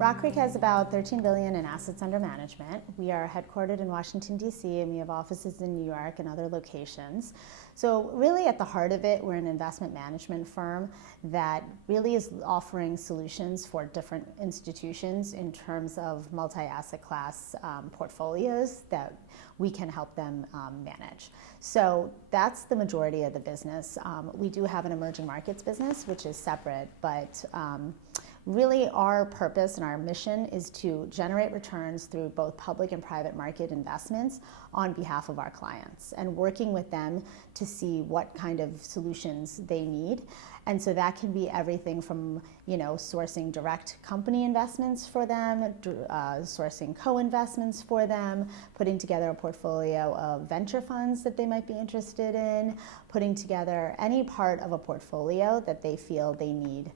RockCreek has about $13 billion in assets under management. We are headquartered in Washington, D.C., and we have offices in New York and other locations. So really at the heart of it, we're an investment management firm that really is offering solutions for different institutions in terms of multi-asset class portfolios that we can help them manage. So that's the majority of the business. We do have an emerging markets business, which is separate, but really our purpose and our mission is to generate returns through both public and private market investments on behalf of our clients and working with them to see what kind of solutions they need. And so that can be everything from, sourcing direct company investments for them, sourcing co-investments for them, putting together a portfolio of venture funds that they might be interested in, putting together any part of a portfolio that they feel they need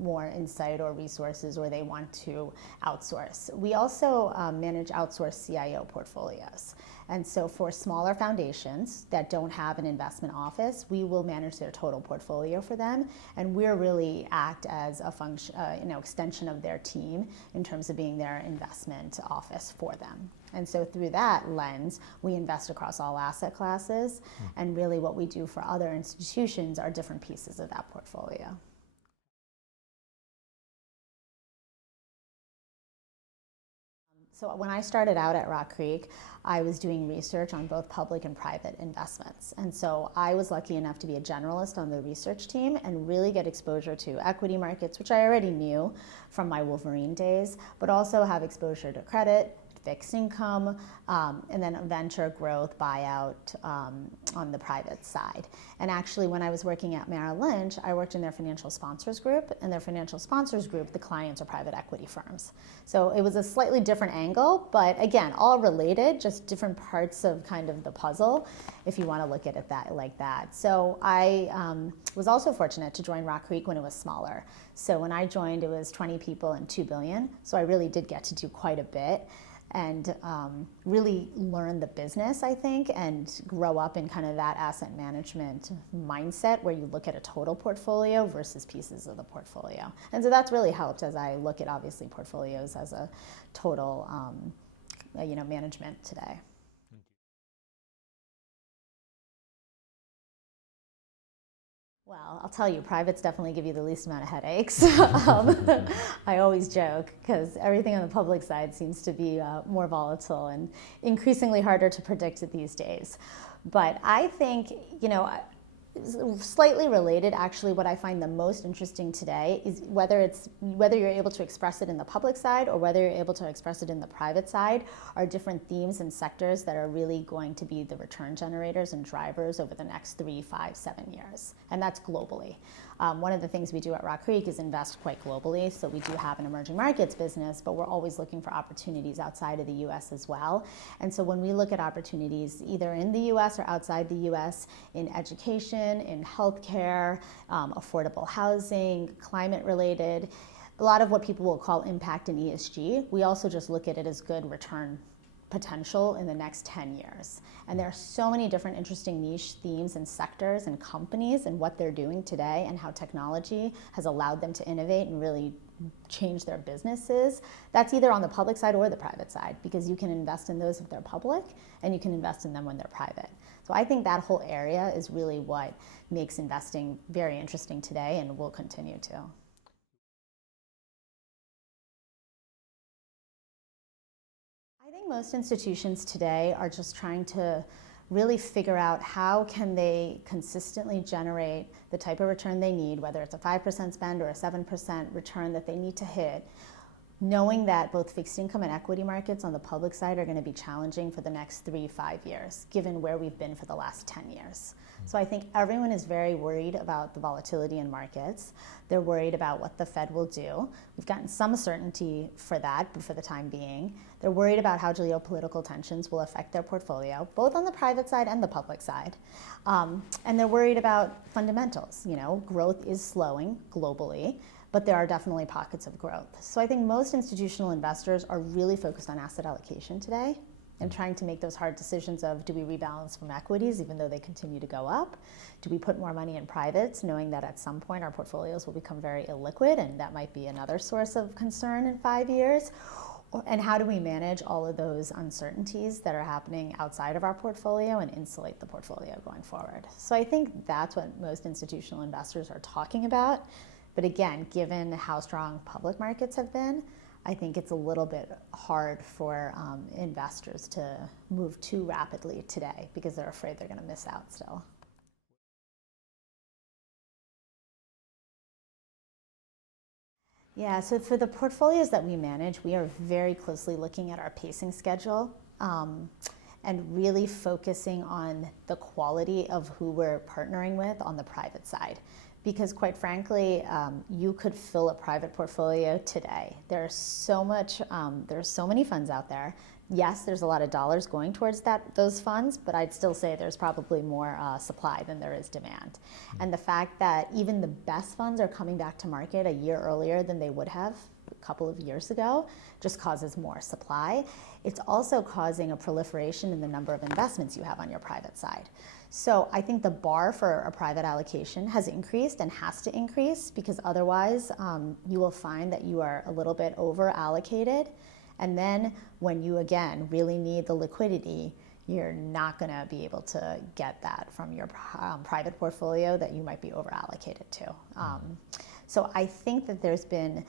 more insight or resources or they want to outsource. We also manage outsourced CIO portfolios. And so for smaller foundations that don't have an investment office, we will manage their total portfolio for them. And we're really act as a function, extension of their team in terms of being their investment office for them. And so through that lens, we invest across all asset classes. And really what we do for other institutions are different pieces of that portfolio. So when I started out at RockCreek, I was doing research on both public and private investments. And so I was lucky enough to be a generalist on the research team and really get exposure to equity markets, which I already knew from my Wolverine days, but also have exposure to credit, fixed income, and then venture growth buyout on the private side. And actually, when I was working at Merrill Lynch, I worked in their financial sponsors group. And their financial sponsors group, the clients are private equity firms. So it was a slightly different angle, but again, all related, just different parts of kind of the puzzle, if you want to look at it like that. So I was also fortunate to join RockCreek when it was smaller. So when I joined, it was 20 people and $2 billion. So I really did get to do quite a bit and really learn the business, I think, and grow up in kind of that asset management mindset where you look at a total portfolio versus pieces of the portfolio. And so that's really helped as I look at, obviously, portfolios as a total management today. Well, I'll tell you, privates definitely give you the least amount of headaches. I always joke because everything on the public side seems to be more volatile and increasingly harder to predict these days. But I think, slightly related, actually, what I find the most interesting today is whether you're able to express it in the public side or whether you're able to express it in the private side are different themes and sectors that are really going to be the return generators and drivers over the next 3, 5, 7 years. And that's globally. One of the things we do at RockCreek is invest quite globally. So we do have an emerging markets business, but we're always looking for opportunities outside of the US as well. And so when we look at opportunities either in the US or outside the US in education, in healthcare, affordable housing, climate related, a lot of what people will call impact and ESG, we also just look at it as good return potential in the next 10 years. And there are so many different interesting niche themes and sectors and companies and what they're doing today and how technology has allowed them to innovate and really change their businesses. That's either on the public side or the private side, because you can invest in those if they're public and you can invest in them when they're private. So I think that whole area is really what makes investing very interesting today and will continue to. I think most institutions today are just trying to really figure out how can they consistently generate the type of return they need, whether it's a 5% spend or a 7% return that they need to hit, knowing that both fixed income and equity markets on the public side are going to be challenging for the next 3-5 years, given where we've been for the last 10 years. So I think everyone is very worried about the volatility in markets. They're worried about what the Fed will do. We've gotten some certainty for that, but for the time being. They're worried about how geopolitical tensions will affect their portfolio, both on the private side and the public side. And they're worried about fundamentals. Growth is slowing globally, but there are definitely pockets of growth. So I think most institutional investors are really focused on asset allocation today and trying to make those hard decisions of, do we rebalance from equities even though they continue to go up? Do we put more money in privates, knowing that at some point our portfolios will become very illiquid and that might be another source of concern in 5 years? And how do we manage all of those uncertainties that are happening outside of our portfolio and insulate the portfolio going forward? So I think that's what most institutional investors are talking about. But again, given how strong public markets have been, I think it's a little bit hard for investors to move too rapidly today because they're afraid they're going to miss out still. Yeah, so for the portfolios that we manage, we are very closely looking at our pacing schedule and really focusing on the quality of who we're partnering with on the private side. Because quite frankly, you could fill a private portfolio today. There's so many funds out there. Yes, there's a lot of dollars going towards those funds, but I'd still say there's probably more supply than there is demand. And the fact that even the best funds are coming back to market a year earlier than they would have a couple of years ago just causes more supply. It's also causing a proliferation in the number of investments you have on your private side. So I think the bar for a private allocation has increased and has to increase, because otherwise you will find that you are a little bit over allocated. And then when you, again, really need the liquidity, you're not going to be able to get that from your private portfolio that you might be over allocated to. So I think that there's been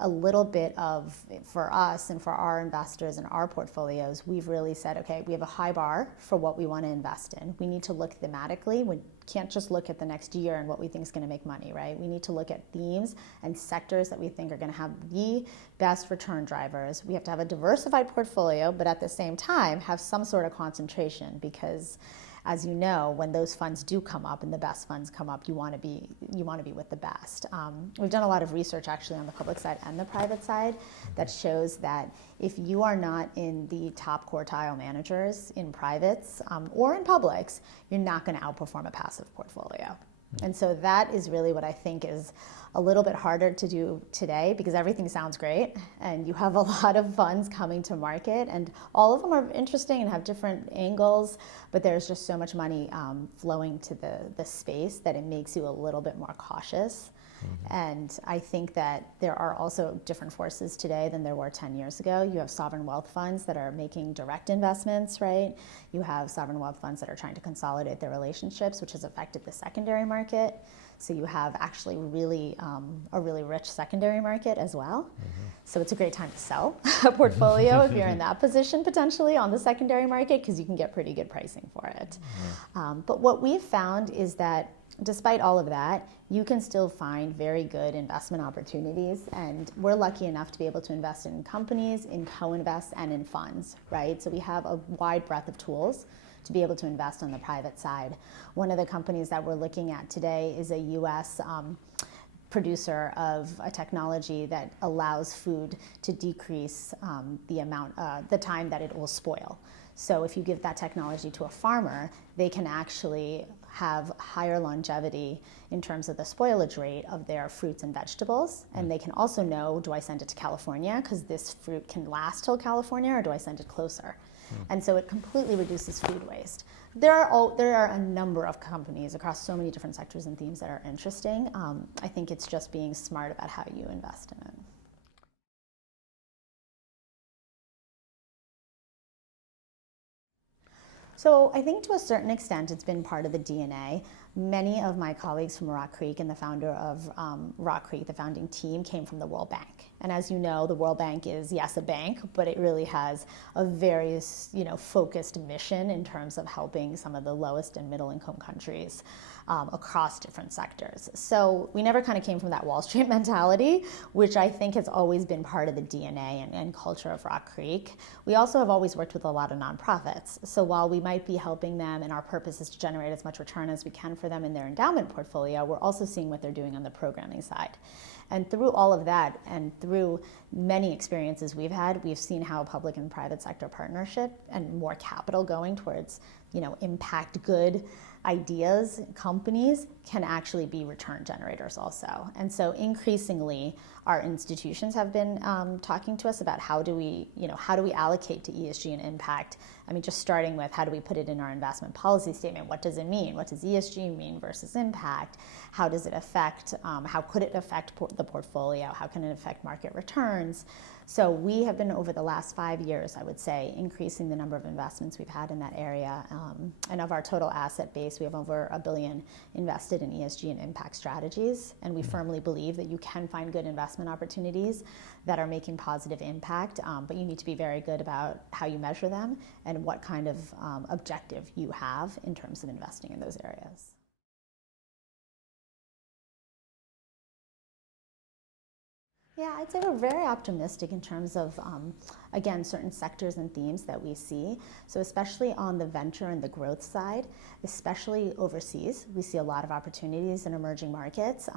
a little bit of, for us and for our investors and our portfolios, we've really said, okay, we have a high bar for what we want to invest in. We need to look thematically. We can't just look at the next year and what we think is going to make money, right? We need to look at themes and sectors that we think are going to have the best return drivers. We have to have a diversified portfolio, but at the same time have some sort of concentration, because as you know, when those funds do come up and the best funds come up, you want to be with the best. We've done a lot of research actually on the public side and the private side that shows that if you are not in the top quartile managers in privates or in publics, you're not going to outperform a passive portfolio. And so that is really what I think is a little bit harder to do today, because everything sounds great and you have a lot of funds coming to market and all of them are interesting and have different angles, but there's just so much money flowing to the space that it makes you a little bit more cautious. And I think that there are also different forces today than there were 10 years ago. You have sovereign wealth funds that are making direct investments, right? You have sovereign wealth funds that are trying to consolidate their relationships, which has affected the secondary market. So you have actually a really rich secondary market as well. So it's a great time to sell a portfolio if you're in that position potentially on the secondary market, because you can get pretty good pricing for it. But what we've found is that despite all of that, you can still find very good investment opportunities, and we're lucky enough to be able to invest in companies, in co-invest, and in funds, right? So we have a wide breadth of tools to be able to invest on the private side. One of the companies that we're looking at today is a US producer of a technology that allows food to decrease the time that it will spoil. So if you give that technology to a farmer, they can actually have higher longevity in terms of the spoilage rate of their fruits and vegetables. And they can also know, do I send it to California because this fruit can last till California, or do I send it closer? And so it completely reduces food waste. There are a number of companies across so many different sectors and themes that are interesting. I think it's just being smart about how you invest in it. So I think to a certain extent it's been part of the DNA. Many of my colleagues from RockCreek and the founder of RockCreek, the founding team, came from the World Bank. And as you know, the World Bank is, yes, a bank, but it really has a very focused mission in terms of helping some of the lowest and middle income countries across different sectors. So we never kind of came from that Wall Street mentality, which I think has always been part of the DNA and culture of RockCreek. We also have always worked with a lot of nonprofits. So while we might be helping them and our purpose is to generate as much return as we can for them in their endowment portfolio, we're also seeing what they're doing on the programming side. And through all of that and through many experiences we've had, we've seen how public and private sector partnership and more capital going towards, impact good ideas, companies can actually be return generators also. And so increasingly, our institutions have been talking to us about how do we allocate to ESG and impact. I mean, just starting with how do we put it in our investment policy statement? What does it mean? What does ESG mean versus impact? How does it affect, how could it affect the portfolio? How can it affect market returns? So we have been, over the last 5 years, I would say, increasing the number of investments we've had in that area. And of our total asset base, we have over $1 billion invested in ESG and impact strategies. And we firmly believe that you can find good investment opportunities that are making positive impact, but you need to be very good about how you measure them and what kind of objective you have in terms of investing in those areas. Yeah, I'd say we're very optimistic in terms of, again, certain sectors and themes that we see. So especially on the venture and the growth side, especially overseas, we see a lot of opportunities in emerging markets.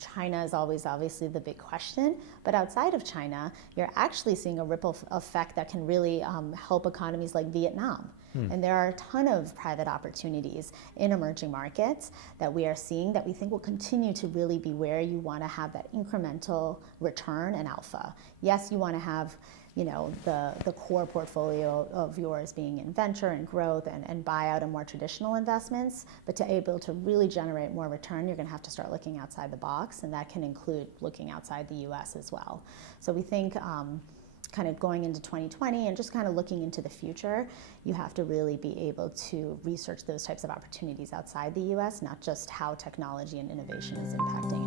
China is always obviously the big question, but outside of China, you're actually seeing a ripple effect that can really help economies like Vietnam. And there are a ton of private opportunities in emerging markets that we are seeing that we think will continue to really be where you want to have that incremental return and alpha. Yes, you want to have the core portfolio of yours being in venture and growth and buyout and more traditional investments, but to able to really generate more return, you're going to have to start looking outside the box, and that can include looking outside the US as well. So we think kind of going into 2020 and just kind of looking into the future, you have to really be able to research those types of opportunities outside the US, not just how technology and innovation is impacting